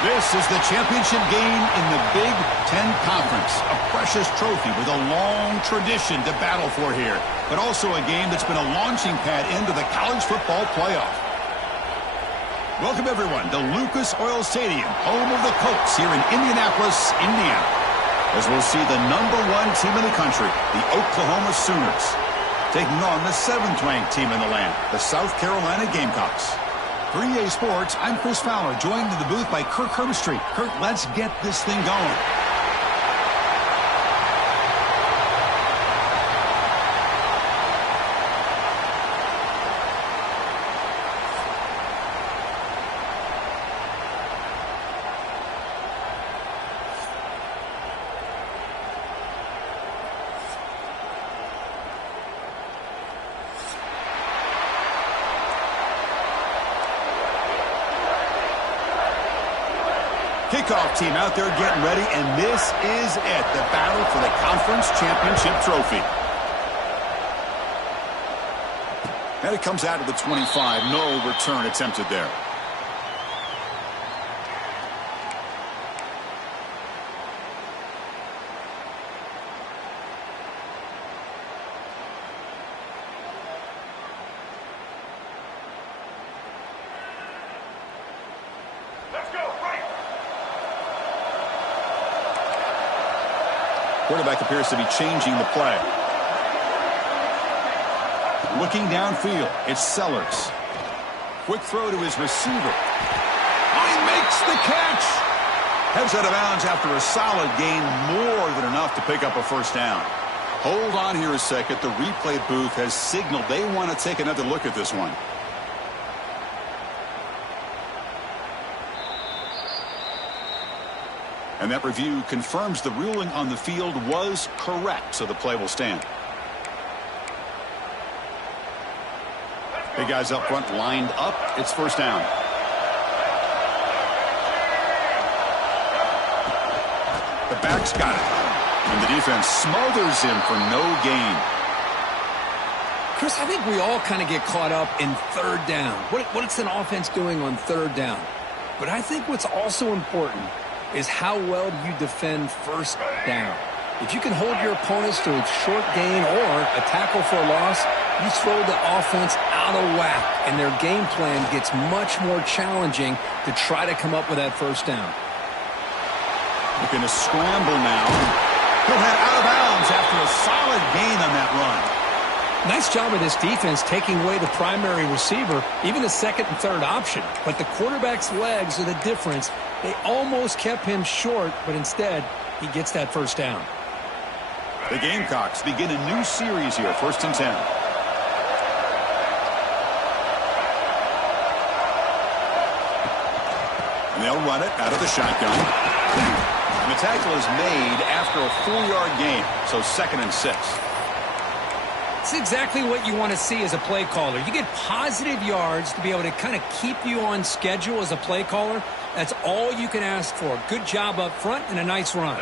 This is the championship game in the Big Ten Conference. A precious trophy with a long tradition to battle for here. But also a game that's been a launching pad into the college football playoff. Welcome, everyone, to Lucas Oil Stadium, home of the Colts here in Indianapolis, Indiana. As we'll see the #1 team in the country, the Oklahoma Sooners, taking on the 7th-ranked team in the land, the South Carolina Gamecocks. For EA Sports, I'm Chris Fowler, joined in the booth by Kirk Herbstreit. Kirk, let's get this thing going. Kickoff team out there getting ready, and this is it, the battle for the conference championship trophy. And it comes out of the 25. No return attempted there. Quarterback appears to be changing the play. Looking downfield, it's Sellers. Quick throw to his receiver. Oh, he makes the catch. Heads out of bounds after a solid gain, more than enough to pick up a first down. Hold on here a second. The replay booth has signaled they want to take another look at this one. And that review confirms the ruling on the field was correct, so the play will stand. Big guys up front lined up. It's first down. The back's got it. And the defense smothers him for no gain. Chris, I think we all kind of get caught up in third down. What's an offense doing on third down? But I think what's also important is how well do you defend first down. If you can hold your opponents to a short gain or a tackle for a loss, you throw the offense out of whack, and their game plan gets much more challenging to try to come up with that first down. Looking to scramble now. He'll head out of bounds after a solid gain on that run. Nice job of this defense taking away the primary receiver, even the second and third option. But the quarterback's legs are the difference. They almost kept him short, but instead, he gets that first down. The Gamecocks begin a new series here, 1st and 10. And they'll run it out of the shotgun. And the tackle is made after a 4-yard gain, so 2nd and 6. It's exactly what you want to see as a play caller. You get positive yards to be able to kind of keep you on schedule as a play caller. That's all you can ask for. Good job up front and a nice run.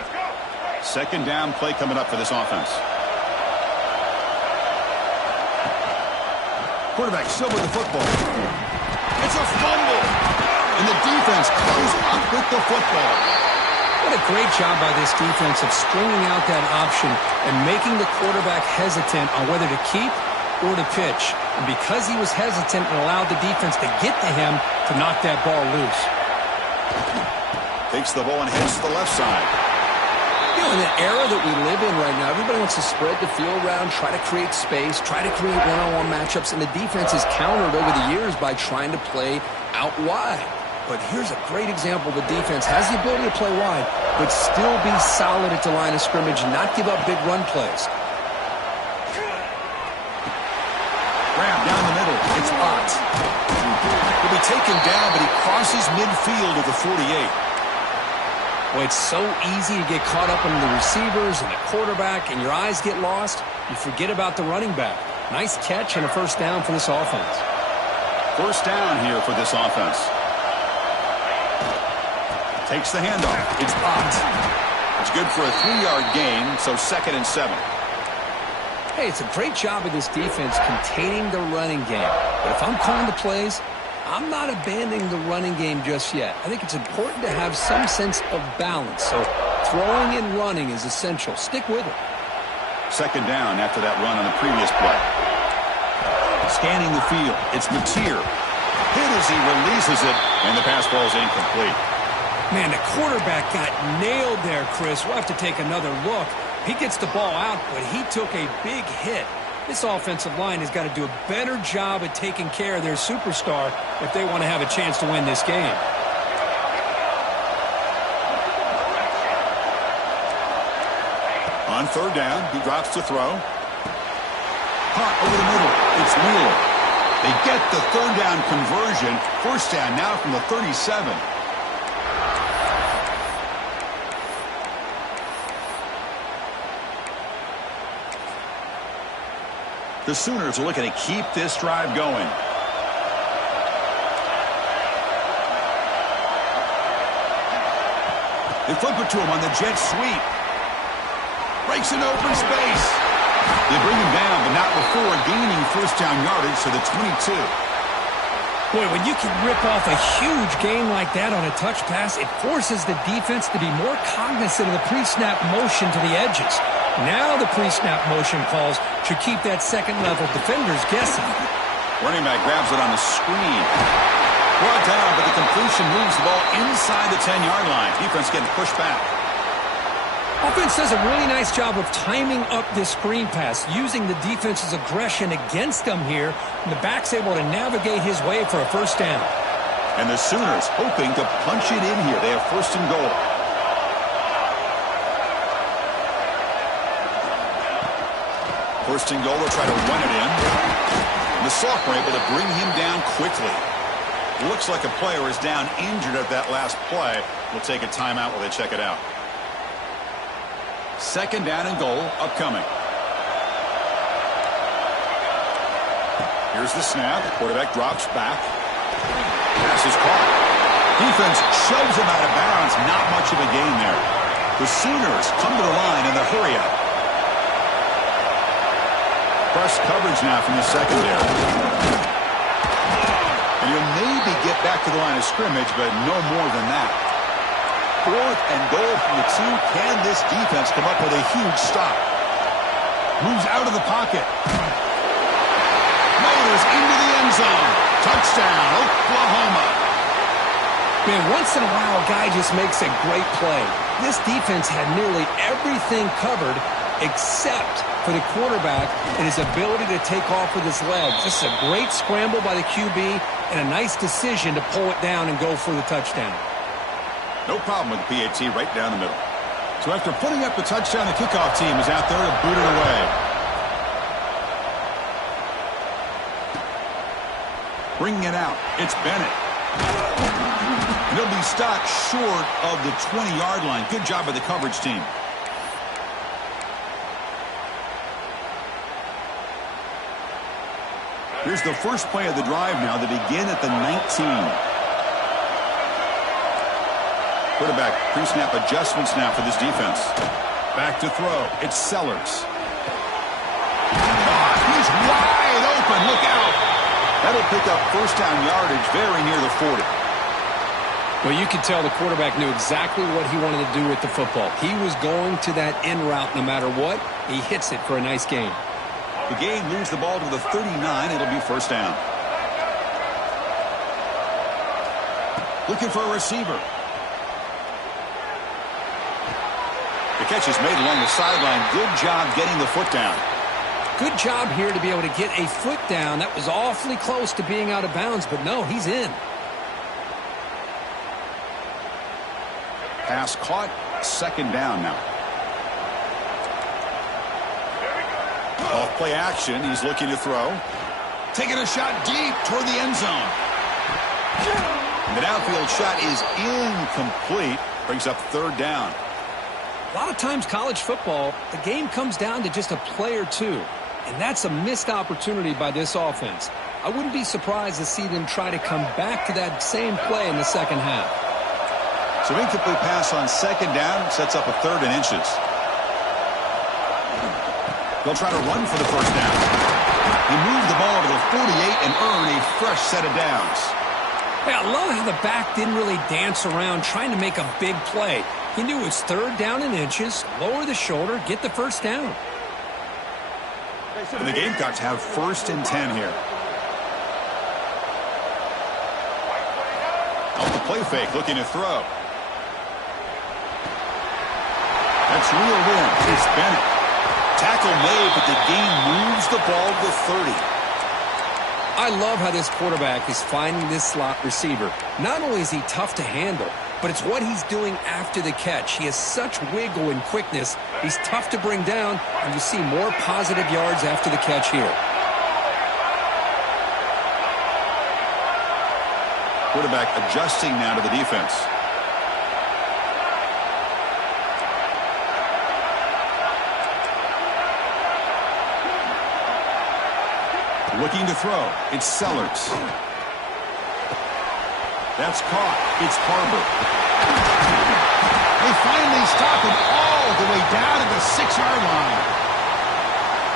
2nd down play coming up for this offense. Quarterback still with the football. It's a fumble. And the defense comes up with the football. What a great job by this defense of stringing out that option and making the quarterback hesitant on whether to keep or to pitch. And because he was hesitant, it allowed the defense to get to him to knock that ball loose. Takes the ball and hits the left side. You know, in the era that we live in right now, everybody wants to spread the field around, try to create space, try to create one-on-one matchups, and the defense is countered over the years by trying to play out wide. But here's a great example. The defense has the ability to play wide, but still be solid at the line of scrimmage, not give up big run plays. Grab down the middle. It's Ott. He'll be taken down, but he crosses midfield at the 48. Well, it's so easy to get caught up in the receivers and the quarterback, and your eyes get lost. You forget about the running back. Nice catch and a first down for this offense. First down here for this offense. Takes the handoff. It's Ott. It's good for a 3-yard gain, so 2nd and 7. Hey, it's a great job of this defense containing the running game. But if I'm calling the plays, I'm not abandoning the running game just yet. I think it's important to have some sense of balance. So throwing and running is essential. Stick with it. Second down after that run on the previous play. Scanning the field. It's Mateer. Hit as he releases it, and the pass ball is incomplete. Man, the quarterback got nailed there, Chris. We'll have to take another look. He gets the ball out, but he took a big hit. This offensive line has got to do a better job at taking care of their superstar if they want to have a chance to win this game. On third down, he drops to throw. Caught over the middle. It's Wheeler. They get the third down conversion. First down now from the 37. The Sooners are looking to keep this drive going. They flip it to him on the jet sweep. Breaks in open space. They bring him down, but not before gaining first down yardage to the 22. Boy, when you can rip off a huge gain like that on a touch pass, it forces the defense to be more cognizant of the pre-snap motion to the edges. Now the pre-snap motion calls should keep that second-level defenders guessing. Running back grabs it on the screen. Brought down, but the completion moves the ball inside the 10-yard line. Defense getting pushed back. Offense does a really nice job of timing up this screen pass, using the defense's aggression against them here, and the back's able to navigate his way for a first down. And the Sooners hoping to punch it in here. They have first and goal. First and goal, they'll try to run it in. And the sophomore able to bring him down quickly. Looks like a player is down injured at that last play. We'll take a timeout while they check it out. Second down and goal upcoming. Here's the snap. Quarterback drops back. Pass is caught. Defense shoves him out of bounds. Not much of a gain there. The Sooners come to the line in the hurry up. Press coverage now from the secondary. And you'll maybe get back to the line of scrimmage, but no more than that. Fourth and goal from the 2. Can this defense come up with a huge stop? Moves out of the pocket. Motors into the end zone. Touchdown, Oklahoma. Man, once in a while, a guy just makes a great play. This defense had nearly everything covered except for the quarterback and his ability to take off with his legs. This is a great scramble by the QB and a nice decision to pull it down and go for the touchdown. No problem with the PAT right down the middle. So after putting up the touchdown, the kickoff team is out there to boot it away. Bringing it out, it's Bennett. And he'll be stopped short of the 20-yard line. Good job by the coverage team. Here's the first play of the drive now. They begin at the 19. Quarterback pre-snap adjustments now for this defense. Back to throw. It's Sellers. He's wide open. Look out. That'll pick up first down yardage very near the 40. Well, you could tell the quarterback knew exactly what he wanted to do with the football. He was going to that in route no matter what. He hits it for a nice gain. The game moves the ball to the 39. It'll be first down. Looking for a receiver. The catch is made along the sideline. Good job getting the foot down. Good job here to be able to get a foot down. That was awfully close to being out of bounds, but no, he's in. Pass caught. Second down now. Off play action. He's looking to throw. Taking a shot deep toward the end zone. The downfield shot is incomplete. Brings up third down. A lot of times college football, the game comes down to just a play or two. And that's a missed opportunity by this offense. I wouldn't be surprised to see them try to come back to that same play in the second half. So incomplete pass on second down sets up a third and inches. They'll try to run for the first down. They move the ball to the 48 and earn a fresh set of downs. Hey, I love how the back didn't really dance around trying to make a big play. He knew it was 3rd down and inches, lower the shoulder, get the first down. And the Gamecocks have 1st and 10 here. Off the play fake, looking to throw. That's reeled in. It's Bennett. Tackle made, but the game moves the ball to the 30. I love how this quarterback is finding this slot receiver. Not only is he tough to handle, but it's what he's doing after the catch. He has such wiggle and quickness. He's tough to bring down, and you see more positive yards after the catch here. Quarterback adjusting now to the defense. Looking to throw. It's Sellers. That's caught. It's Harbor. They finally stop him all the way down to the 6-yard line.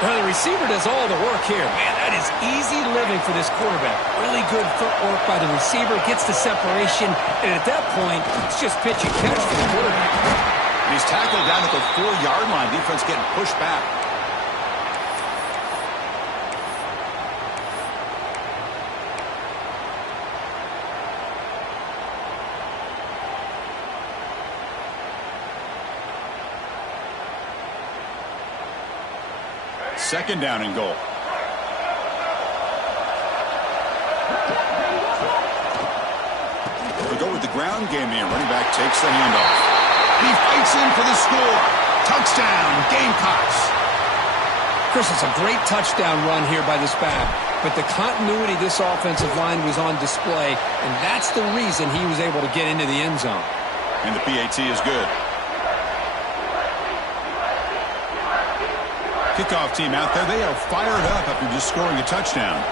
Well, the receiver does all the work here. Man, that is easy living for this quarterback. Really good footwork by the receiver. Gets the separation. And at that point, it's just pitch and catch for the quarterback. He's tackled down at the 4-yard line. Defense getting pushed back. Second down and goal. They go with the ground game here. Running back takes the handoff. He fights in for the score. Touchdown, Gamecocks. Chris, it's a great touchdown run here by this back. But the continuity of this offensive line was on display, and that's the reason he was able to get into the end zone. And the PAT is good. Kickoff team out there. They are fired up after just scoring a touchdown.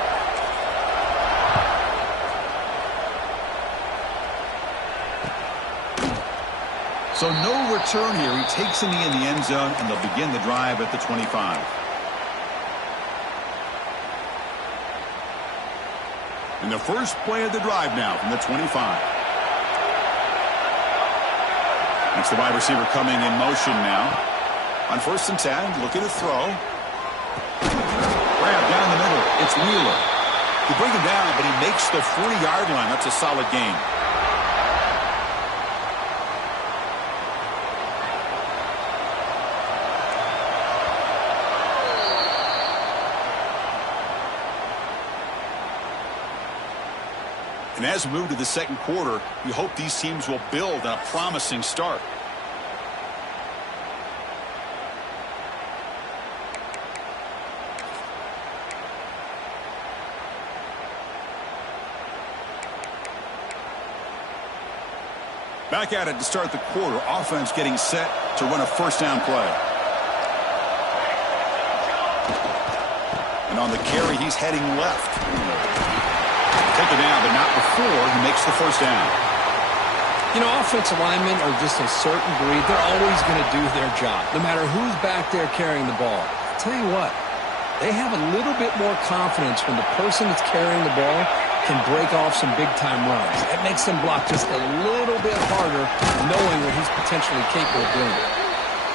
So no return here. He takes a knee in the end zone, and they'll begin the drive at the 25. And the first play of the drive now from the 25. It's the wide receiver coming in motion now. On 1st and 10, looking to throw. Grab down the middle. It's Wheeler. They bring him down, but he makes the 40-yard line. That's a solid gain. And as we move to the second quarter, we hope these teams will build on a promising start. Back at it to start the quarter. Offense getting set to run a 1st down play. And on the carry, he's heading left. Take it down, but not before he makes the 1st down. You know, offensive linemen are just a certain breed. They're always going to do their job, no matter who's back there carrying the ball. I'll tell you what, they have a little bit more confidence when the person that's carrying the ball can break off some big-time runs. That makes them block just a little bit harder, knowing what he's potentially capable of doing.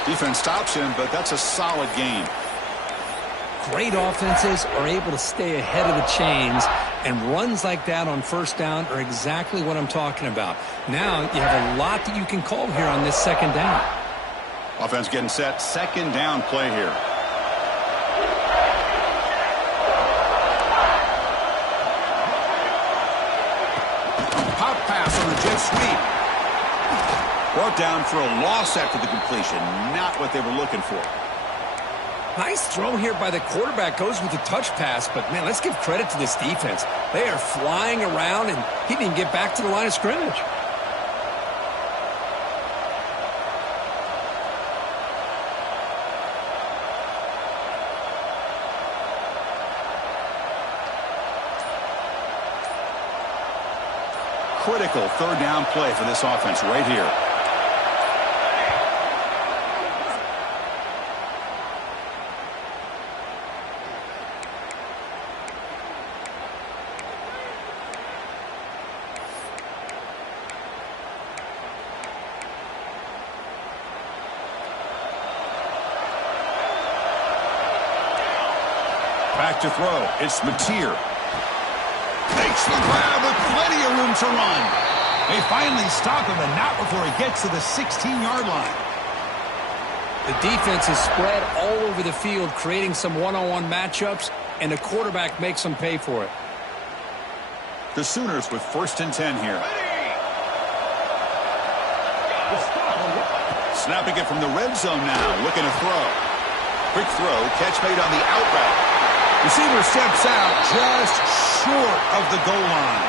Defense stops him, but that's a solid game. Great offenses are able to stay ahead of the chains, and runs like that on 1st down are exactly what I'm talking about. Now you have a lot that you can call here on this 2nd down. Offense getting set. 2nd down play here. Pop pass on the jet sweep. Brought down for a loss after the completion. Not what they were looking for. Nice throw here by the quarterback. Goes with the touch pass, but man, let's give credit to this defense. They are flying around, and he didn't get back to the line of scrimmage. Critical 3rd down play for this offense right here. back to throw. It's Mateer. Makes the grab with plenty of room to run. They finally stop him, and not before he gets to the 16-yard line. The defense is spread all over the field, creating some one-on-one matchups, and the quarterback makes them pay for it. The Sooners with 1st and 10 here. Snapping it from the red zone now, looking to throw. Quick throw, catch made on the out route. Receiver steps out just short of the goal line.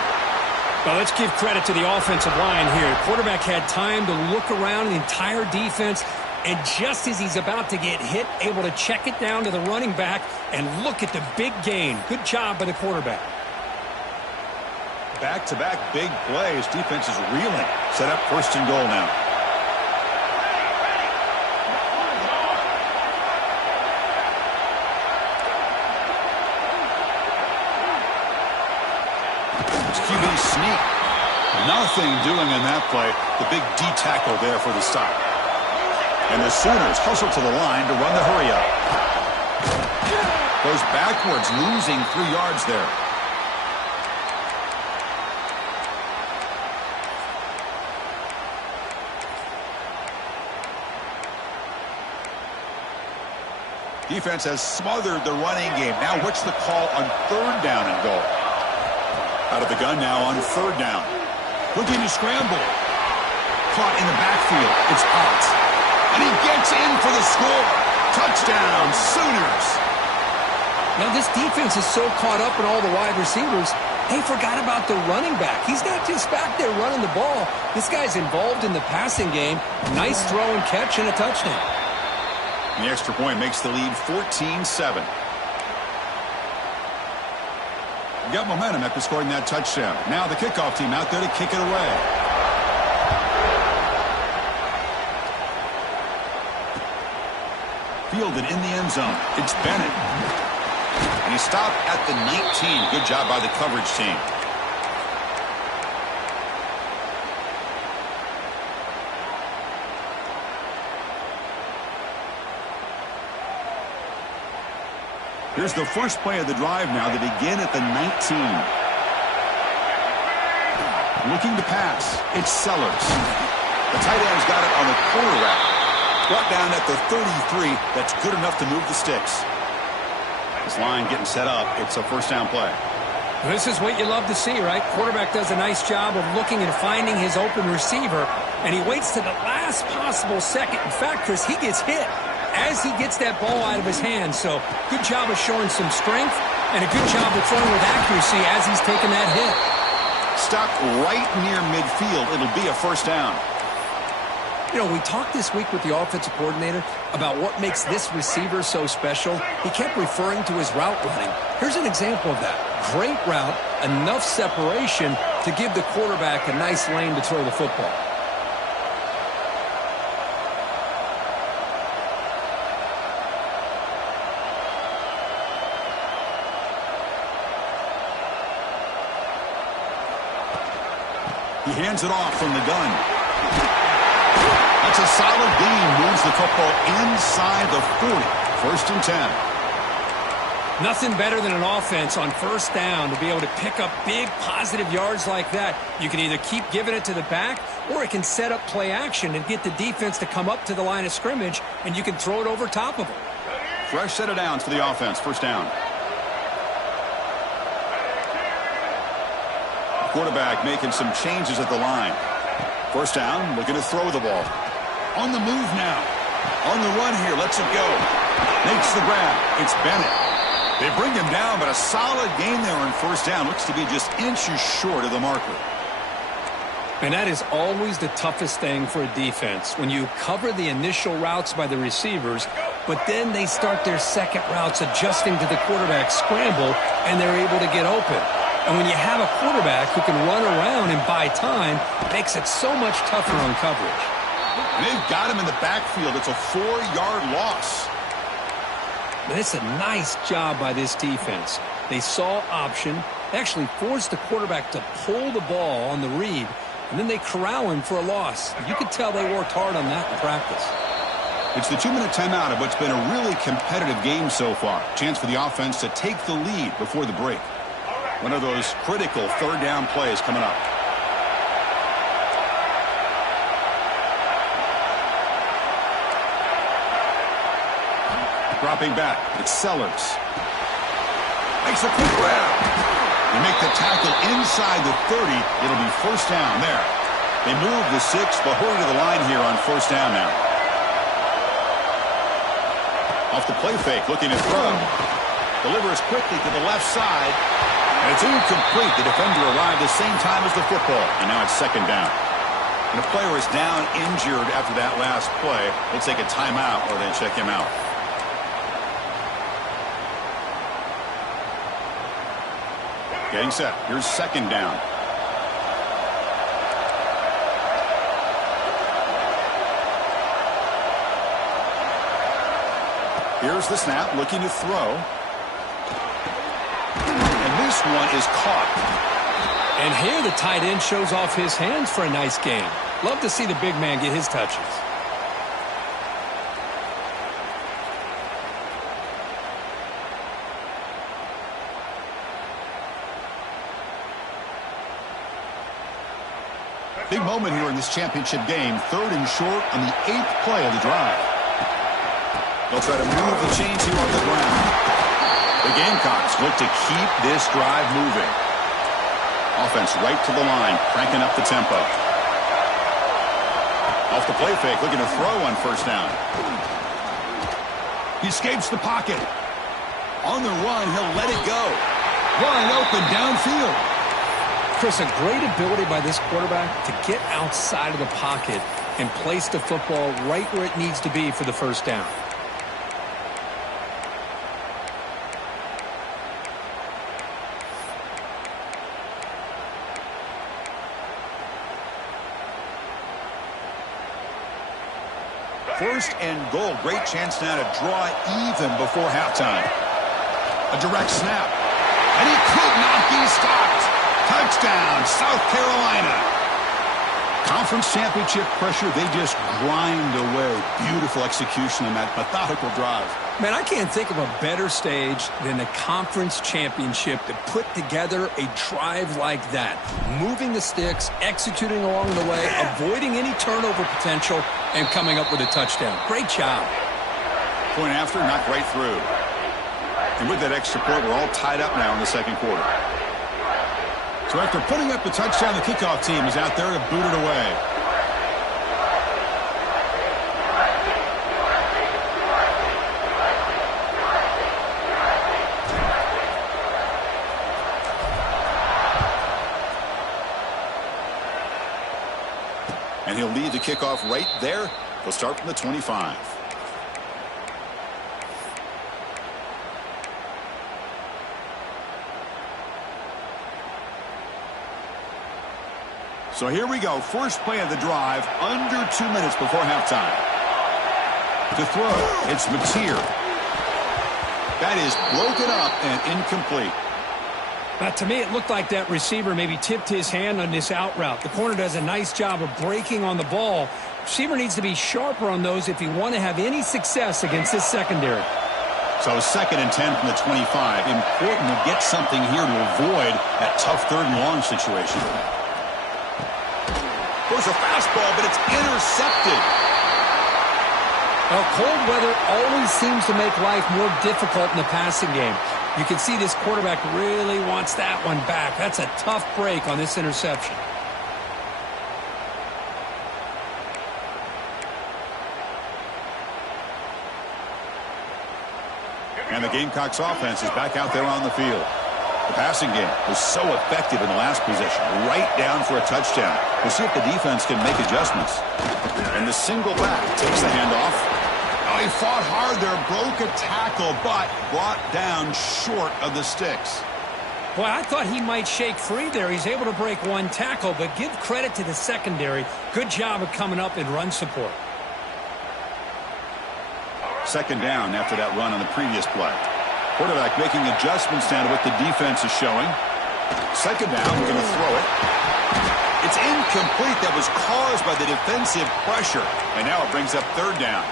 Well, let's give credit to the offensive line here. The quarterback had time to look around the entire defense, and just as he's about to get hit, able to check it down to the running back, and look at the big gain. Good job by the quarterback. Back-to-back big plays. Defense is reeling. Set up 1st and goal now. QB sneak. Nothing doing in that play. The big D tackle there for the stop. And the Sooners hustle to the line to run the hurry up. Goes backwards, losing 3 yards there. Defense has smothered the running game. Now what's the call on 3rd down and goal? Out of the gun now on 3rd down. Looking to scramble. Caught in the backfield. It's out. And he gets in for the score. Touchdown, Sooners. Now this defense is so caught up in all the wide receivers, they forgot about the running back. He's not just back there running the ball. This guy's involved in the passing game. Nice throw and catch and a touchdown. The extra point makes the lead 14-7. Got momentum after scoring that touchdown. Now the kickoff team out there to kick it away. Fielded in the end zone. It's Bennett. And he stopped at the 19. Good job by the coverage team. Here's the first play of the drive now. They begin at the 19. Looking to pass. It's Sellers. The tight end's got it on the corner route. Brought down at the 33. That's good enough to move the sticks. This line getting set up. It's a 1st down play. This is what you love to see, right? Quarterback does a nice job of looking and finding his open receiver, and he waits to the last possible second. In fact, Chris, he gets hit as he gets that ball out of his hand. So good job of showing some strength and a good job of throwing with accuracy as he's taking that hit. Stopped right near midfield. It'll be a 1st down. You know, we talked this week with the offensive coordinator about what makes this receiver so special. He kept referring to his route running. Here's an example of that. Great route, enough separation to give the quarterback a nice lane to throw the football. He hands it off from the gun. That's a solid gain. Moves the football inside the 40. 1st and 10. Nothing better than an offense on 1st down to be able to pick up big positive yards like that. You can either keep giving it to the back, or it can set up play action and get the defense to come up to the line of scrimmage, and you can throw it over top of them. Fresh set of downs for the offense. 1st down. Quarterback making some changes at the line. 1st down, looking to throw the ball. On the move now. On the run here, lets it go. Makes the grab. It's Bennett. They bring him down, but a solid gain there on 1st down. Looks to be just inches short of the marker. And that is always the toughest thing for a defense, when you cover the initial routes by the receivers, but then they start their second routes adjusting to the quarterback scramble, and they're able to get open. And when you have a quarterback who can run around and buy time, it makes it so much tougher on coverage. And they've got him in the backfield. It's a 4-yard loss. But it's a nice job by this defense. They saw option. They actually forced the quarterback to pull the ball on the read, and then they corral him for a loss. You could tell they worked hard on that in practice. It's the 2-minute timeout of what's been a really competitive game so far. Chance for the offense to take the lead before the break. One of those critical third down plays coming up. Dropping back, it's Sellers. Makes a quick grab. They make the tackle inside the 30. It'll be first down there. They move the 6. They'll hurry to the line here on first down now. Off the play fake, looking to throw. Delivers quickly to the left side. And it's incomplete. The defender arrived the same time as the football. And now it's second down. And the player is down injured after that last play. They'll take a timeout or they check him out. Getting set. Here's second down. Here's the snap, looking to throw. And this one is caught. And here the tight end shows off his hands for a nice game. Love to see the big man get his touches. Big moment here in this championship game. 3rd and short on the 8th play of the drive. They'll try to move the chains here on the ground. The Gamecocks look to keep this drive moving. Offense right to the line, cranking up the tempo. Off the play fake, looking to throw on first down. He escapes the pocket. On the run, he'll let it go. Wide open downfield. Chris, a great ability by this quarterback to get outside of the pocket and place the football right where it needs to be for the first down. First and goal. Great chance now to draw even before halftime. A direct snap. And he could not be stopped. Touchdown, South Carolina. Conference championship pressure, they just grind away. Beautiful execution in that methodical drive. Man, I can't think of a better stage than the conference championship to put together a drive like that. Moving the sticks, executing along the way, avoiding any turnover potential, and coming up with a touchdown. Great job. Point after, knocked right through. And with that extra point, we're all tied up now in the second quarter. So after putting up the touchdown, the kickoff team is out there to boot it away. And he'll lead the kickoff right there. He'll start from the 25. So here we go. First play of the drive, under 2 minutes before halftime. To throw, it's Mateer. That is broken up and incomplete. But to me, it looked like that receiver maybe tipped his hand on this out route. The corner does a nice job of breaking on the ball. Receiver needs to be sharper on those if you want to have any success against this secondary. So 2nd and 10 from the 25. Important to get something here to avoid that tough 3rd and long situation. There's a fastball, but it's intercepted. Well, cold weather always seems to make life more difficult in the passing game. You can see this quarterback really wants that one back. That's a tough break on this interception. And the Gamecocks offense is back out there on the field. The passing game was so effective in the last possession, right down for a touchdown. We'll see if the defense can make adjustments. And the single back takes the handoff. Oh, he fought hard there, broke a tackle, but brought down short of the sticks. Well, I thought he might shake free there. He's able to break one tackle, but give credit to the secondary. Good job of coming up in run support. Second down after that run on the previous play. Quarterback making adjustments down to what the defense is showing. Second down, we're going to throw it. It's incomplete. That was caused by the defensive pressure. And now it brings up 3rd down.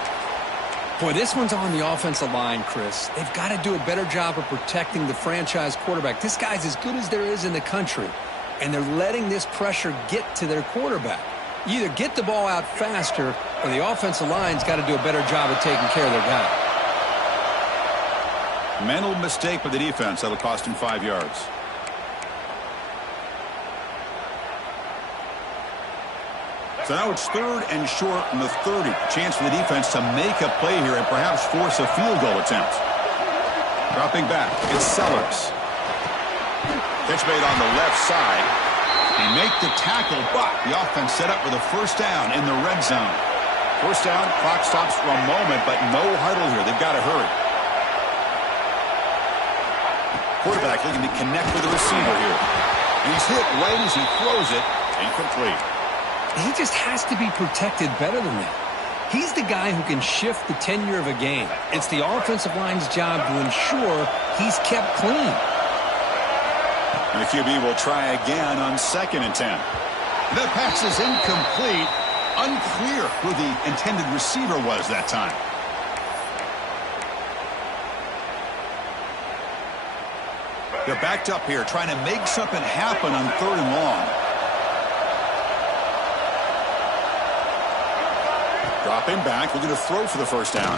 Boy, this one's on the offensive line, Chris. They've got to do a better job of protecting the franchise quarterback. This guy's as good as there is in the country, and they're letting this pressure get to their quarterback. You either get the ball out faster, or the offensive line's got to do a better job of taking care of their guy. Mental mistake by the defense. That'll cost him 5 yards. So now it's 3rd and short from the 30. Chance for the defense to make a play here and perhaps force a field goal attempt. Dropping back, it's Sellers. Pitch made on the left side. They make the tackle, but the offense set up with a first down in the red zone. First down, clock stops for a moment, but no huddle here. They've got to hurry. Quarterback looking to connect with the receiver here. And he's hit right as he throws it. Incomplete. He just has to be protected better than that. He's the guy who can shift the tenure of a game. It's the offensive line's job to ensure he's kept clean. And the QB will try again on 2nd and 10. The pass is incomplete. Unclear who the intended receiver was that time. They're backed up here trying to make something happen on 3rd and long. Dropping back, looking to throw for the first down.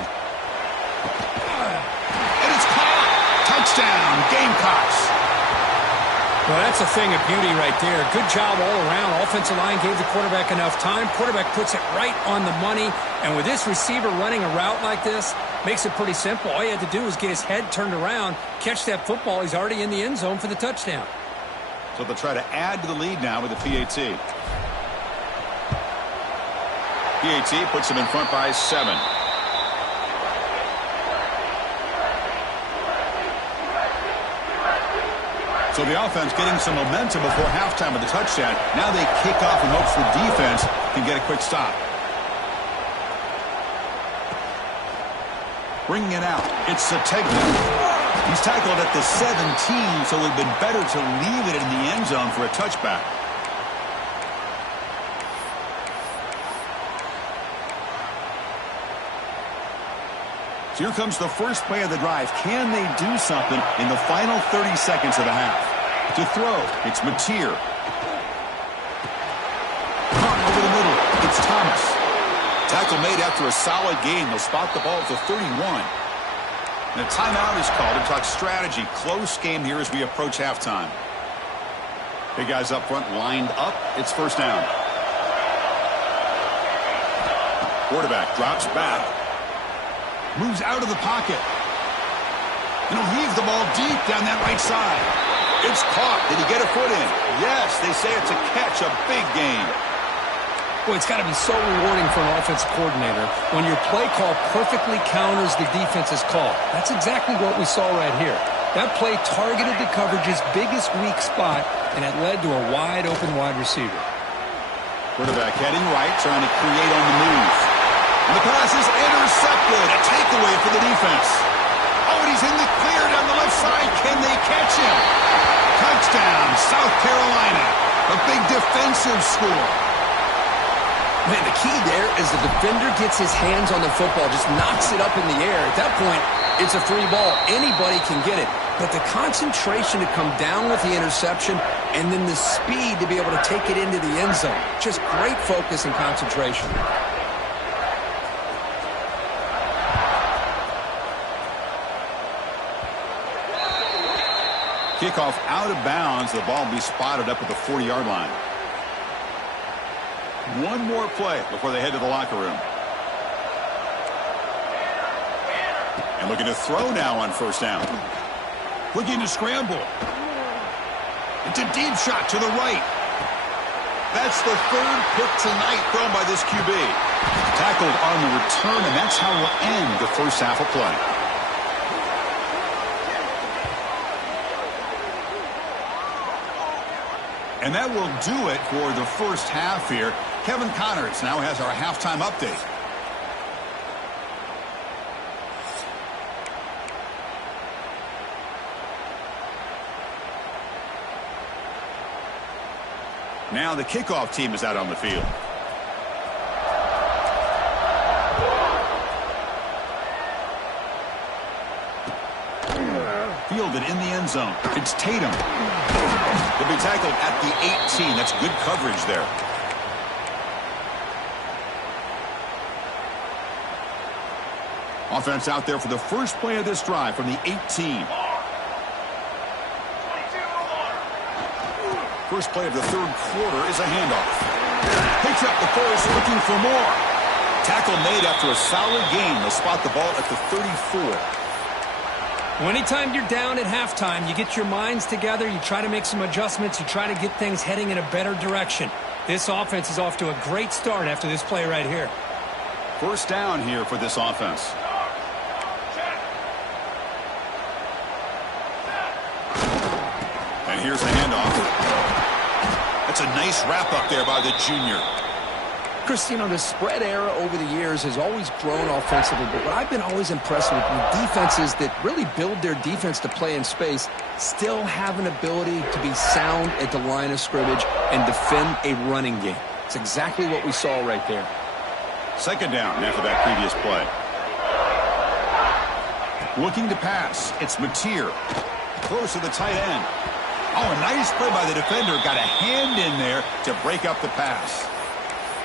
And it's caught. Touchdown, Gamecocks. Well, that's a thing of beauty right there. Good job all around. Offensive line gave the quarterback enough time. Quarterback puts it right on the money. And with this receiver running a route like this, makes it pretty simple. All you had to do was get his head turned around, catch that football. He's already in the end zone for the touchdown. So they'll try to add to the lead now with the PAT. PAT puts them in front by 7. So the offense getting some momentum before halftime with the touchdown. Now they kick off in hopes the defense can get a quick stop. Bringing it out, it's Sategna. He's tackled at the 17, so it would have been better to leave it in the end zone for a touchback. So here comes the first play of the drive. Can they do something in the final 30 seconds of the half? To throw, it's Mateer. Caught over the middle, it's Thomas. Tackle made after a solid game. They'll spot the ball at the 31. And a timeout is called to talk strategy. Close game here as we approach halftime. Big guys up front lined up. It's first down. Quarterback drops back. Moves out of the pocket. And he'll heave the ball deep down that right side. It's caught. Did he get a foot in? Yes, they say it's a catch, a big game. Boy, it's got to be so rewarding for an offensive coordinator when your play call perfectly counters the defense's call. That's exactly what we saw right here. That play targeted the coverage's biggest weak spot, and it led to a wide-open wide receiver. Quarterback heading right, trying to create on the move. And the pass is intercepted. A takeaway for the defense. Oh, and he's in the clear down the left side. Can they catch him? Touchdown, South Carolina. A big defensive score. Man, the key there is the defender gets his hands on the football, just knocks it up in the air. At that point, it's a free ball. Anybody can get it. But the concentration to come down with the interception and then the speed to be able to take it into the end zone. Just great focus and concentration. Kickoff out of bounds. The ball will be spotted up at the 40-yard line. One more play before they head to the locker room. And looking to throw now on first down. Looking to scramble. It's a deep shot to the right. That's the 3rd pick tonight thrown by this QB. Tackled on the return, and that's how we'll end the first half of play. And that will do it for the first half here. Kevin Connors now has our halftime update. Now the kickoff team is out on the field. it in the end zone. It's Tatum. He'll be tackled at the 18. That's good coverage there. Offense out there for the first play of this drive from the 18. First play of the third quarter is a handoff. Picks up the first, looking for more. Tackle made after a solid gain. They'll spot the ball at the 34. Well, anytime you're down at halftime, you get your minds together, you try to make some adjustments, you try to get things heading in a better direction. This offense is off to a great start after this play right here. First down here for this offense. And here's the handoff. That's a nice wrap-up there by the junior. Chris, you know, the spread era over the years has always grown offensively, but what I've been always impressed with defenses that really build their defense to play in space still have an ability to be sound at the line of scrimmage and defend a running game. It's exactly what we saw right there. Second down after that previous play. Looking to pass. It's Mateer. Close to the tight end. Oh, a nice play by the defender. Got a hand in there to break up the pass.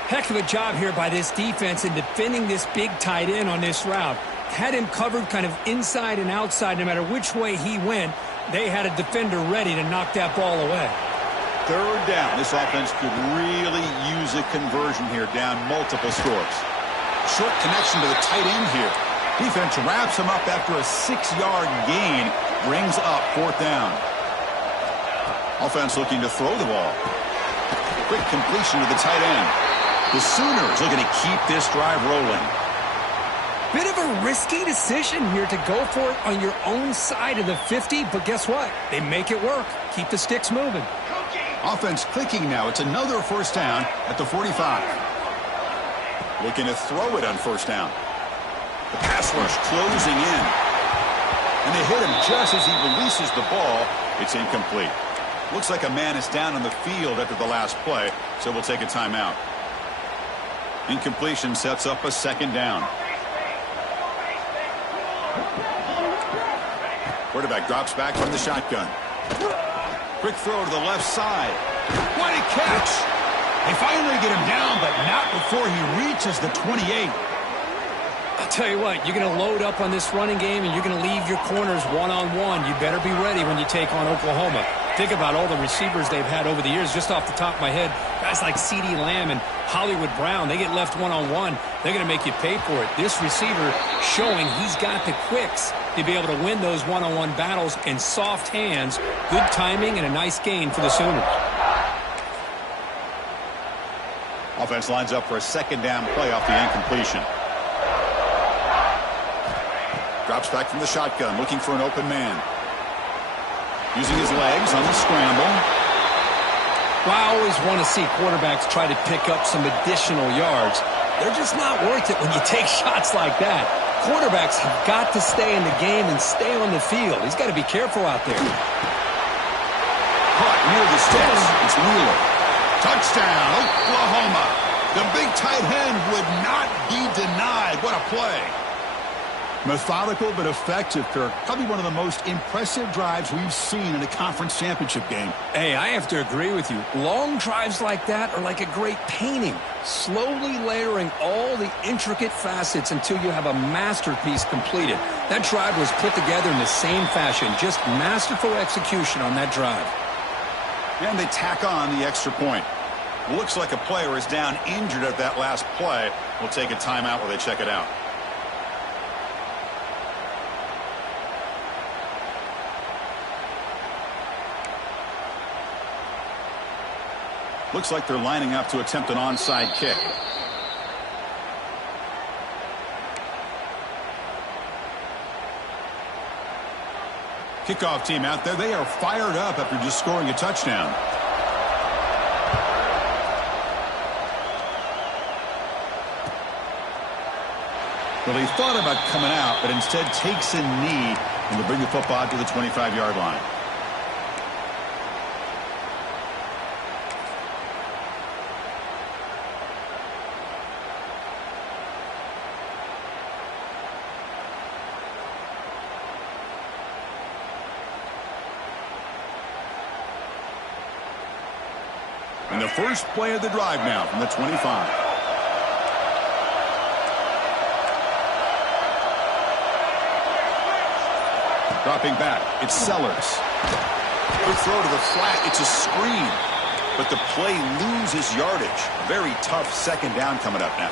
Heck of a job here by this defense in defending this big tight end on this route. Had him covered kind of inside and outside. No matter which way he went, they had a defender ready to knock that ball away. Third down. This offense could really use a conversion here, down multiple scores. Short connection to the tight end here. Defense wraps him up after a 6-yard gain. Brings up fourth down. Offense looking to throw the ball. Quick completion to the tight end. The Sooners looking to keep this drive rolling. Bit of a risky decision here to go for it on your own side of the 50, but guess what? They make it work. Keep the sticks moving. Offense clicking now. It's another first down at the 45. Looking to throw it on first down. The pass rush closing in. And they hit him just as he releases the ball. It's incomplete. Looks like a man is down on the field after the last play, so we'll take a timeout. Incompletion sets up a second down. Quarterback drops back from the shotgun. Quick throw to the left side. What a catch! They finally get him down, but not before he reaches the 28. I'll tell you what, you're going to load up on this running game and you're going to leave your corners one-on-one. You better be ready when you take on Oklahoma. Think about all the receivers they've had over the years. Just off the top of my head, guys like CeeDee Lamb and Hollywood Brown, they get left one-on-one. They're going to make you pay for it. This receiver showing he's got the quicks to be able to win those one-on-one battles in soft hands. Good timing and a nice gain for the Sooners. Offense lines up for a second down play off the incompletion. Drops back from the shotgun, looking for an open man. Using his legs on the scramble. Well, I always want to see quarterbacks try to pick up some additional yards. They're just not worth it when you take shots like that. Quarterbacks have got to stay in the game and stay on the field. He's got to be careful out there. Caught near the sticks. It's Wheeler. Touchdown, Oklahoma. The big tight end would not be denied. What a play. Methodical but effective, Kirk. Probably one of the most impressive drives we've seen in a conference championship game. Hey, I have to agree with you. Long drives like that are like a great painting, slowly layering all the intricate facets until you have a masterpiece completed. That drive was put together in the same fashion, just masterful execution on that drive. And they tack on the extra point. Looks like a player is down injured at that last play. We'll take a timeout while they check it out. Looks like they're lining up to attempt an onside kick. Kickoff team out there. They are fired up after just scoring a touchdown. Well, he thought about coming out, but instead takes a knee and will bring the football to the 25-yard line. And the first play of the drive now from the 25. Dropping back, it's Sellers. Good throw to the flat, it's a screen. But the play loses yardage. Very tough second down coming up now.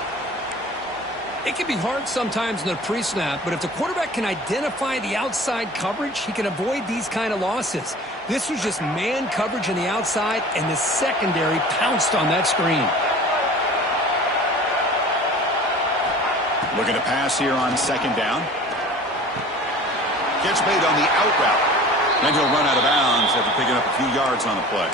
It can be hard sometimes in the pre-snap, but if the quarterback can identify the outside coverage, he can avoid these kind of losses. This was just man coverage on the outside, and the secondary pounced on that screen. Looking to pass here on second down. Gets made on the out route. Then he'll run out of bounds after picking up a few yards on the play.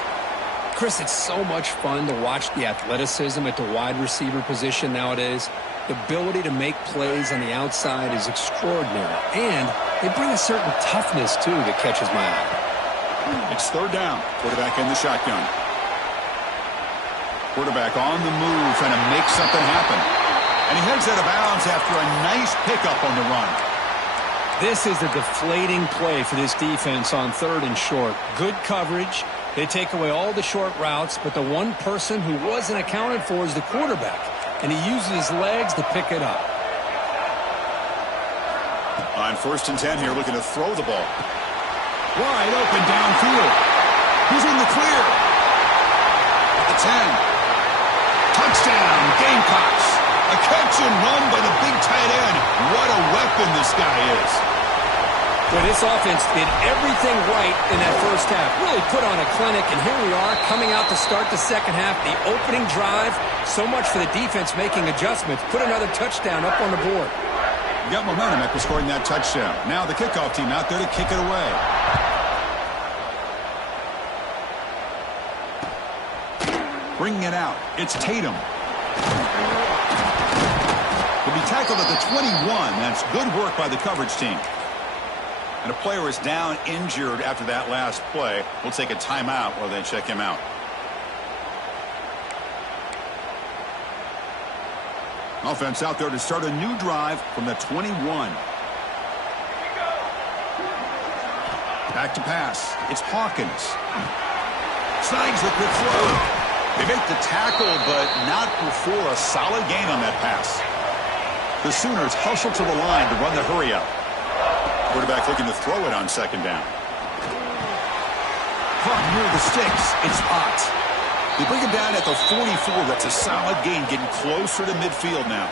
Chris, it's so much fun to watch the athleticism at the wide receiver position nowadays. The ability to make plays on the outside is extraordinary. And they bring a certain toughness, too, that catches my eye. It's third down. Quarterback in the shotgun. Quarterback on the move, trying to make something happen. And he heads out of bounds after a nice pickup on the run. This is a deflating play for this defense on third and short. Good coverage. They take away all the short routes, but the one person who wasn't accounted for is the quarterback. And he uses his legs to pick it up. On first and 10 here, looking to throw the ball. Wide open downfield. He's in the clear. At the 10. Touchdown, Gamecocks. A catch and run by the big tight end. What a weapon this guy is. Well, this offense did everything right in that first half. Really put on a clinic, and here we are coming out to start the second half. The opening drive, so much for the defense making adjustments. Put another touchdown up on the board. You got momentum after scoring that touchdown. Now the kickoff team out there to kick it away. Bringing it out. It's Tatum. Will be tackled at the 21. That's good work by the coverage team. And a player is down injured after that last play. We'll take a timeout while they check him out. Offense out there to start a new drive from the 21. Back to pass. It's Hawkins. Snags the quick throw. They make the tackle, but not before a solid gain on that pass. The Sooners hustle to the line to run the hurry up. Quarterback looking to throw it on second down. Caught near the sticks. It's Ott. They bring him down at the 44. That's a solid gain, getting closer to midfield now.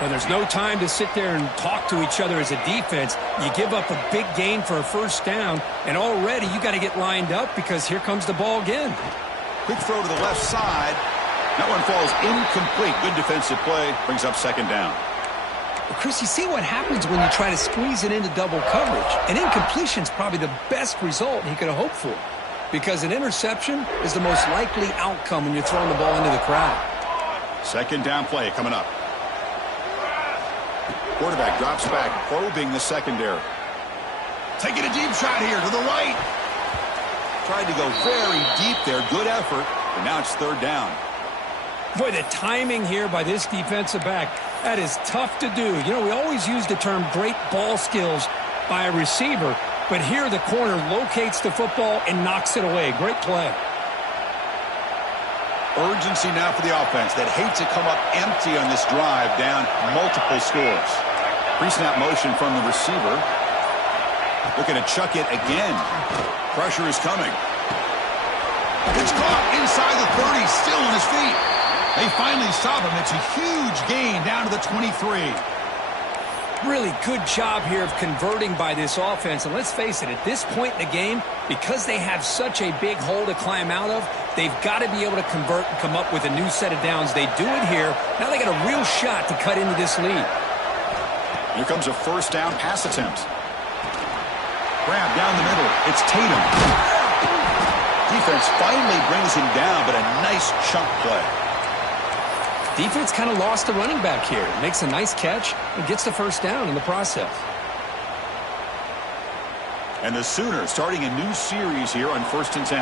Well, there's no time to sit there and talk to each other as a defense. You give up a big gain for a first down, and already you got to get lined up because here comes the ball again. Quick throw to the left side. That one falls incomplete. Good defensive play. Brings up second down. Well, Chris, you see what happens when you try to squeeze it into double coverage. An incompletion's probably the best result he could have hoped for, because an interception is the most likely outcome when you're throwing the ball into the crowd. Second down play coming up. Quarterback drops back, probing the secondary. Taking a deep shot here to the right. Tried to go very deep there. Good effort, but now it's third down. Boy, the timing here by this defensive back, that is tough to do. You know, we always use the term great ball skills by a receiver, but here the corner locates the football and knocks it away. Great play. Urgency now for the offense that hates to come up empty on this drive, down multiple scores. Pre-snap motion from the receiver. Looking to chuck it again. Pressure is coming. It's caught inside the 30, still on his feet. They finally stop him. It's a huge gain down to the 23. Really good job here of converting by this offense. And let's face it, at this point in the game, because they have such a big hole to climb out of, they've got to be able to convert and come up with a new set of downs. They do it here. Now they got a real shot to cut into this lead. Here comes a first down pass attempt. Grab down the middle. It's Tatum. Defense finally brings him down, but a nice chunk play. Defense kind of lost the running back here. Makes a nice catch and gets the first down in the process. And the Sooners starting a new series here on first and 10.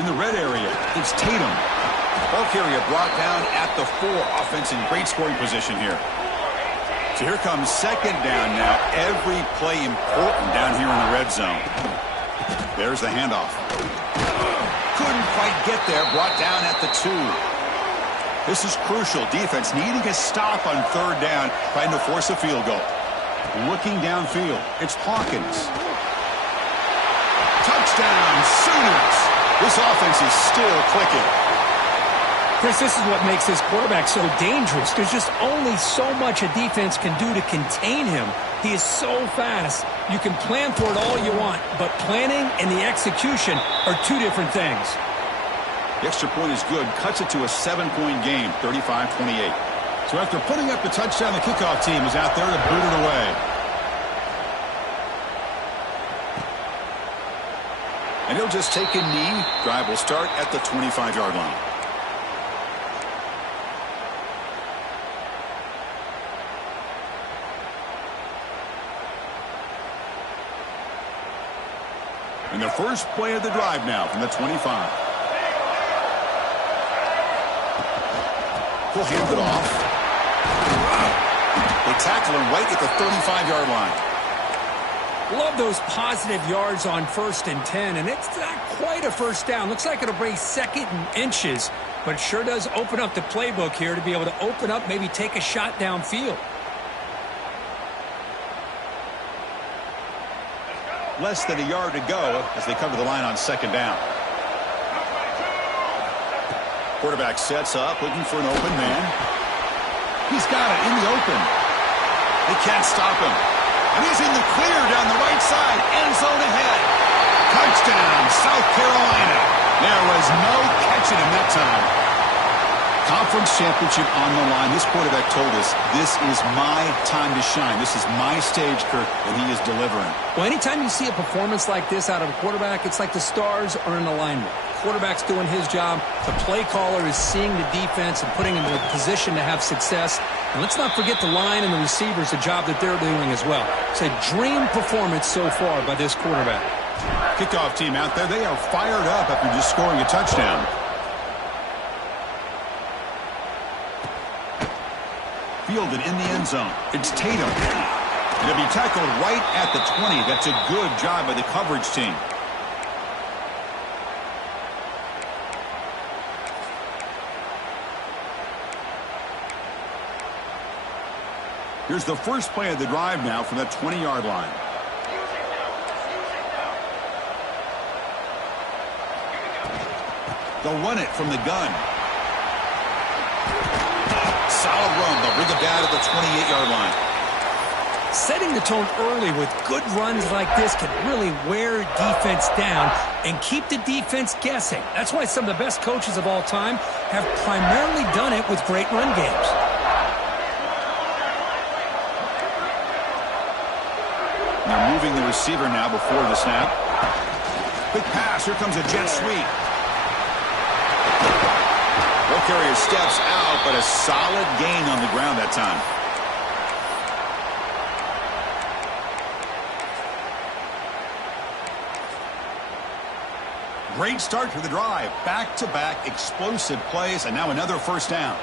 In the red area, it's Tatum. Ball carrier brought down at the 4. Offense in great scoring position here. So here comes second down now. Every play important down here in the red zone. There's the handoff. Couldn't quite get there. Brought down at the 2. This is crucial. Defense needing a stop on third down, trying to force a field goal. Looking downfield. It's Hawkins. Touchdown, Sooners. This offense is still clicking. Chris, this is what makes this quarterback so dangerous. There's just only so much a defense can do to contain him. He is so fast. You can plan for it all you want, but planning and the execution are two different things. The extra point is good. Cuts it to a 7-point game, 35-28. So after putting up the touchdown, the kickoff team is out there to boot it away. And he'll just take a knee. Drive will start at the 25-yard line. And the first play of the drive now from the 25. He'll hand it off. They tackle him right at the 35-yard line. Love those positive yards on 1st and 10, and it's not quite a first down. Looks like it'll bring 2nd and inches, but it sure does open up the playbook here to be able to open up, maybe take a shot downfield. Less than a yard to go as they cover the line on second down. Quarterback sets up, looking for an open man. He's got it in the open. They can't stop him. And he's in the clear down the right side. End zone ahead. Touchdown, South Carolina. There was no catching him that time. Conference championship on the line. This quarterback told us, this is my time to shine. This is my stage, Kirk, and he is delivering. Well, anytime you see a performance like this out of a quarterback, it's like the stars are in alignment. Quarterback's doing his job. The play caller is seeing the defense and putting him in a position to have success. And let's not forget the line and the receivers, the job that they're doing as well. It's a dream performance so far by this quarterback. Kickoff team out there, they are fired up after just scoring a touchdown. Fielded in the end zone. It's Tatum. And he'll be tackled right at the 20. That's a good job by the coverage team. Here's the first play of the drive now from that 20-yard line. They'll run it from the gun. Solid run. They'll bring it down at the 28-yard line. Setting the tone early with good runs like this can really wear defense down and keep the defense guessing. That's why some of the best coaches of all time have primarily done it with great run games. They're moving the receiver now before the snap. Quick pass. Here comes a jet sweep. Ball carrier steps out, but a solid gain on the ground that time. Great start to the drive. Back-to-back explosive plays, and now another first down.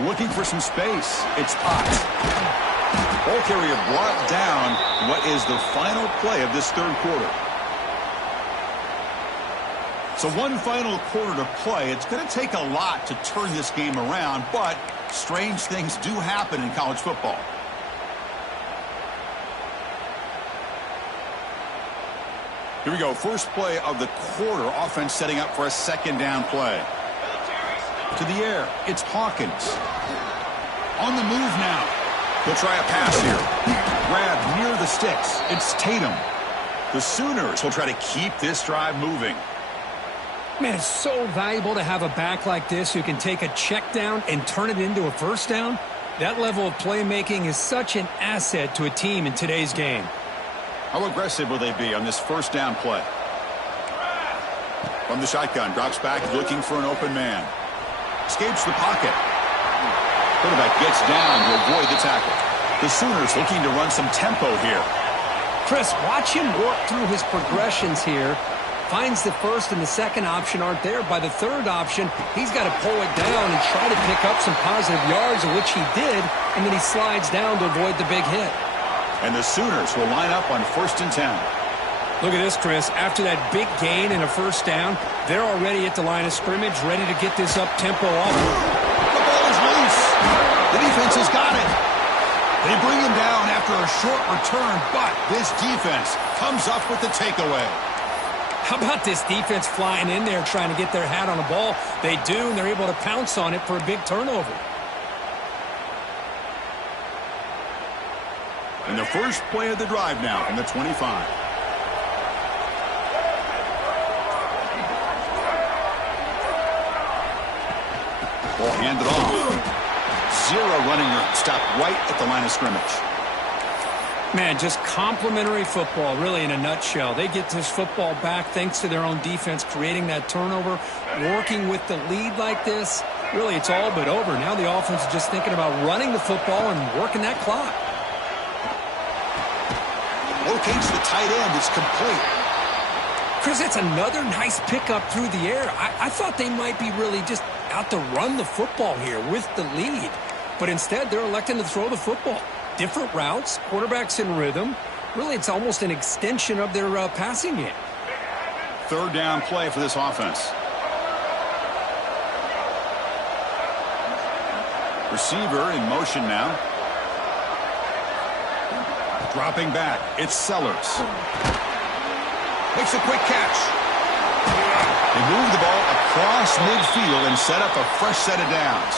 Looking for some space. It's Potts. Ball carrier brought down. What is the final play of this third quarter? So one final quarter to play. It's going to take a lot to turn this game around, but strange things do happen in college football. Here we go. First play of the quarter. Offense setting up for a second down play. To the air. It's Hawkins. On the move now. He'll try a pass here. Grab near the sticks. It's Tatum. The Sooners will try to keep this drive moving. Man, it's so valuable to have a back like this who can take a check down and turn it into a first down. That level of playmaking is such an asset to a team in today's game. How aggressive will they be on this first down play? From the shotgun, drops back looking for an open man. Escapes the pocket. Quarterback gets down to avoid the tackle. The Sooners looking to run some tempo here. Chris, watch him work through his progressions here. finds the first and the second option aren't there. By the third option, he's got to pull it down and try to pick up some positive yards, of which he did, and then he slides down to avoid the big hit. And the Sooners will line up on 1st and 10. Look at this, Chris. After that big gain and a first down, they're already at the line of scrimmage, ready to get this up-tempo offense. The ball is loose. The defense has got it. They bring him down after a short return, but this defense comes up with the takeaway. How about this defense flying in there trying to get their hat on the ball? They do, and they're able to pounce on it for a big turnover. And the first play of the drive now from the 25. Ball handed off. Zero running room. Stopped right at the line of scrimmage. Man, just complimentary football, really, in a nutshell. They get this football back thanks to their own defense, creating that turnover, working with the lead like this. Really, it's all but over. Now the offense is just thinking about running the football and working that clock. Locates the tight end. It's complete. Chris, that's another nice pickup through the air. I thought they might be really just out to run the football here with the lead. But instead, they're electing to throw the football. Different routes, quarterbacks in rhythm. Really, it's almost an extension of their passing game. Third down play for this offense. Receiver in motion now. Dropping back. It's Sellers. Makes a quick catch. They move the ball across midfield and set up a fresh set of downs.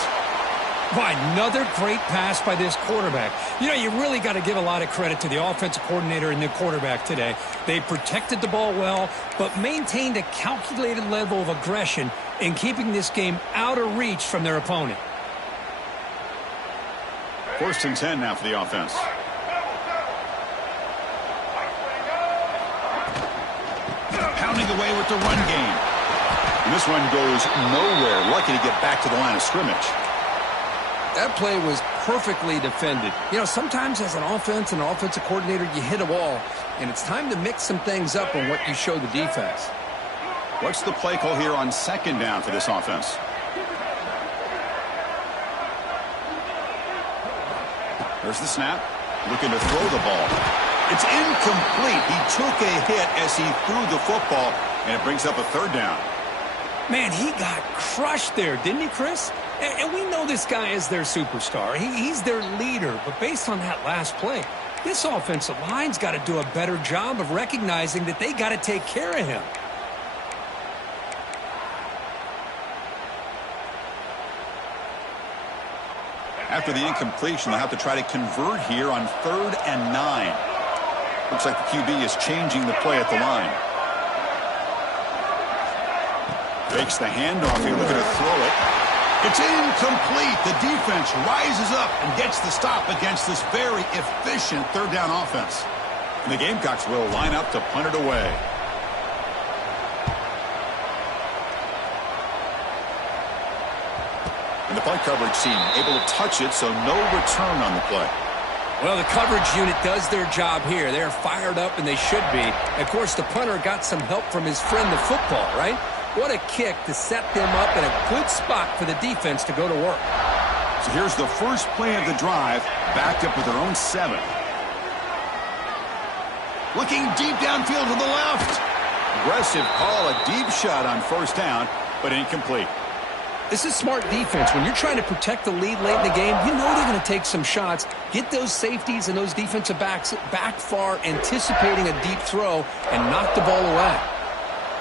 Why, another great pass by this quarterback. You know, you really got to give a lot of credit to the offensive coordinator and the quarterback today. They protected the ball well, but maintained a calculated level of aggression in keeping this game out of reach from their opponent. 1st and 10 now for the offense. Pounding away with the run game. And this one goes nowhere. Lucky to get back to the line of scrimmage. That play was perfectly defended. You know, sometimes as an offense and an offensive coordinator, you hit a wall, and it's time to mix some things up on what you show the defense. What's the play call here on 2nd down for this offense? There's the snap. Looking to throw the ball. It's incomplete. He took a hit as he threw the football, and it brings up a 3rd down. Man, he got crushed there, didn't he, Chris? And we know this guy is their superstar. He's their leader. But based on that last play, this offensive line's got to do a better job of recognizing that they got to take care of him. After the incompletion, they'll have to try to convert here on 3rd and 9. Looks like the QB is changing the play at the line. Fakes the handoff here, looking to throw it. It's incomplete. The defense rises up and gets the stop against this very efficient 3rd down offense. And the Gamecocks will line up to punt it away. And the punt coverage team able to touch it, so no return on the play. Well, the coverage unit does their job here. They're fired up, and they should be. Of course, the punter got some help from his friend, the football, right? What a kick to set them up in a good spot for the defense to go to work. So here's the first play of the drive, backed up with their own 7. Looking deep downfield to the left. Aggressive call, a deep shot on 1st down, but incomplete. This is smart defense. When you're trying to protect the lead late in the game, you know they're going to take some shots, get those safeties and those defensive backs back far, anticipating a deep throw, and knock the ball away.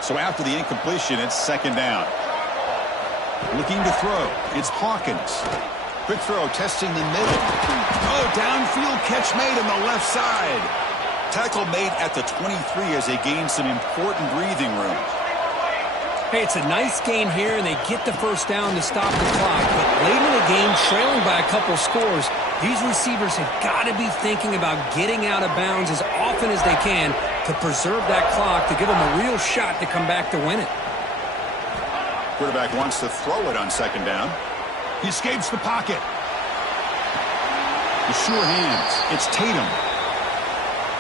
So after the incompletion, it's 2nd down. Looking to throw. It's Hawkins. Quick throw, testing the middle. Oh, downfield catch made on the left side. Tackle made at the 23 as they gain some important breathing room. Hey, it's a nice gain here, and they get the first down to stop the clock. But late in the game, trailing by a couple scores, these receivers have got to be thinking about getting out of bounds as often as they can to preserve that clock, to give them a real shot to come back to win it. Quarterback wants to throw it on 2nd down. He escapes the pocket. With sure hands, it's Tatum.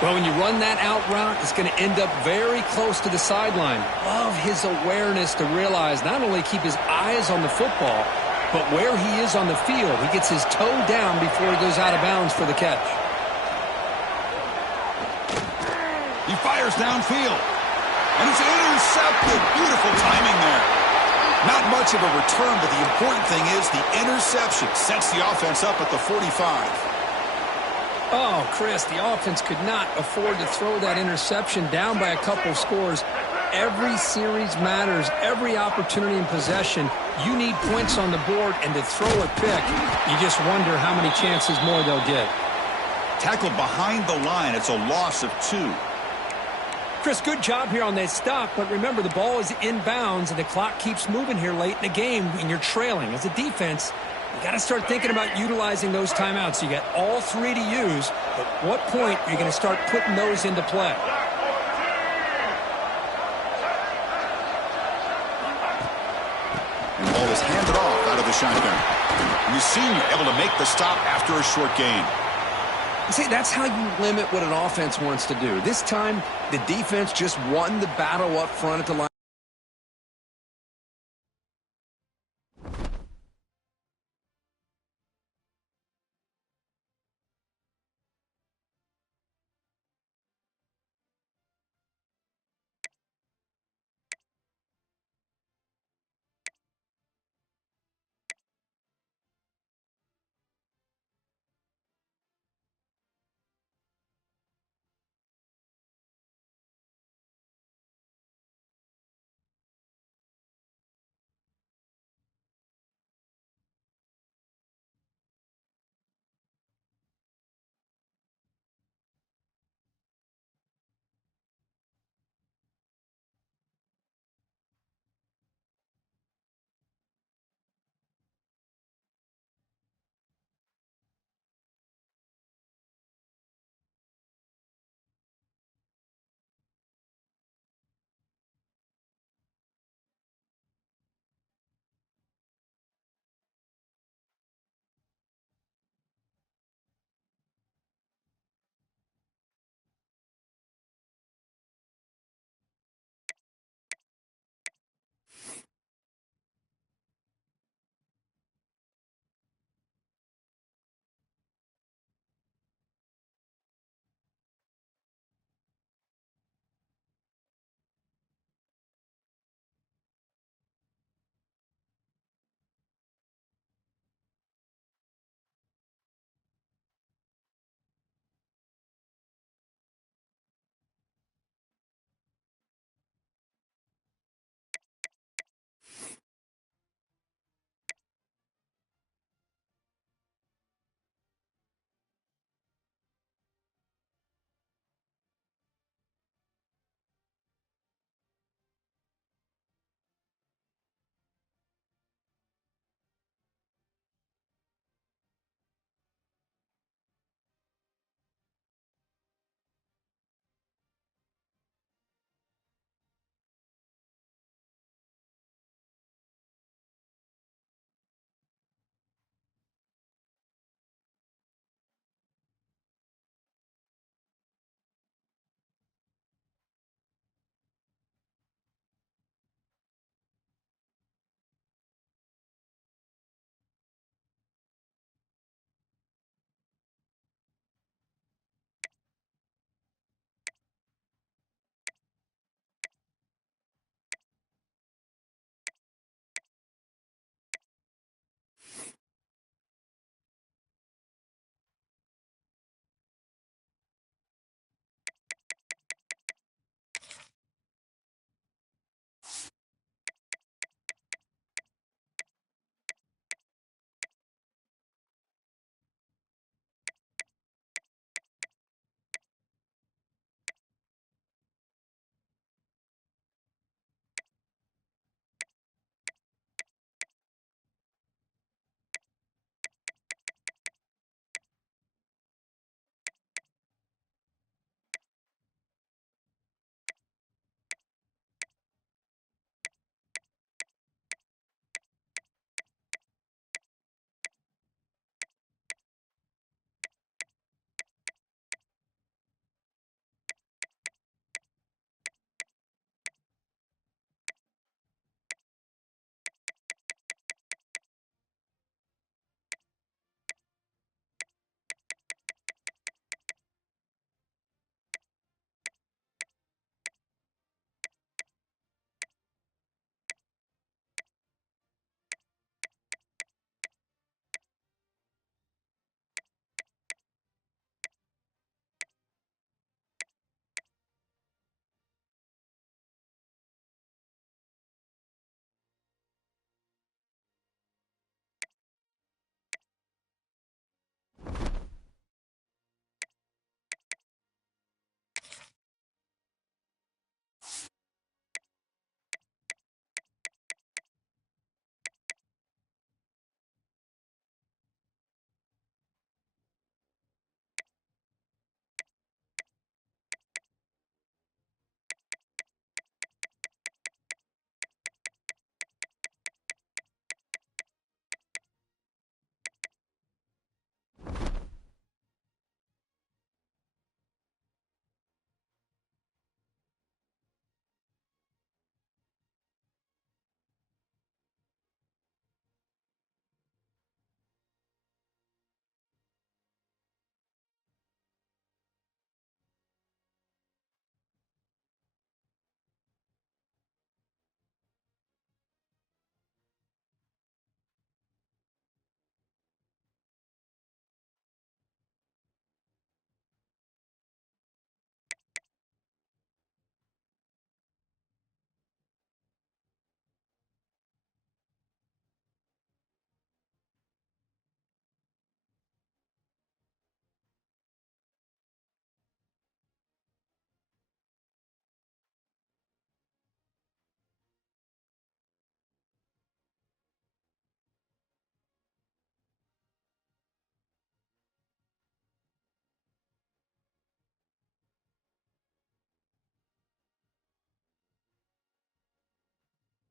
Well, when you run that out route, it's going to end up very close to the sideline. Love his awareness to realize not only keep his eyes on the football, but where he is on the field. He gets his toe down before he goes out of bounds for the catch. He fires downfield. And it's intercepted. Beautiful timing there. Not much of a return, but the important thing is the interception sets the offense up at the 45. Oh, Chris, the offense could not afford to throw that interception down by a couple scores. Every series matters. Every opportunity in possession, you need points on the board, and to throw a pick, you just wonder how many chances more they'll get. Tackled behind the line. It's a loss of 2. Chris, good job here on that stop, but remember, the ball is inbounds, and the clock keeps moving here late in the game, and you're trailing. As a defense, you got to start thinking about utilizing those timeouts. You got all 3 to use, but what point are you going to start putting those into play? And the ball is handed off out of the shotgun. And the senior able to make the stop after a short gain. See, that's how you limit what an offense wants to do. This time, the defense just won the battle up front at the line.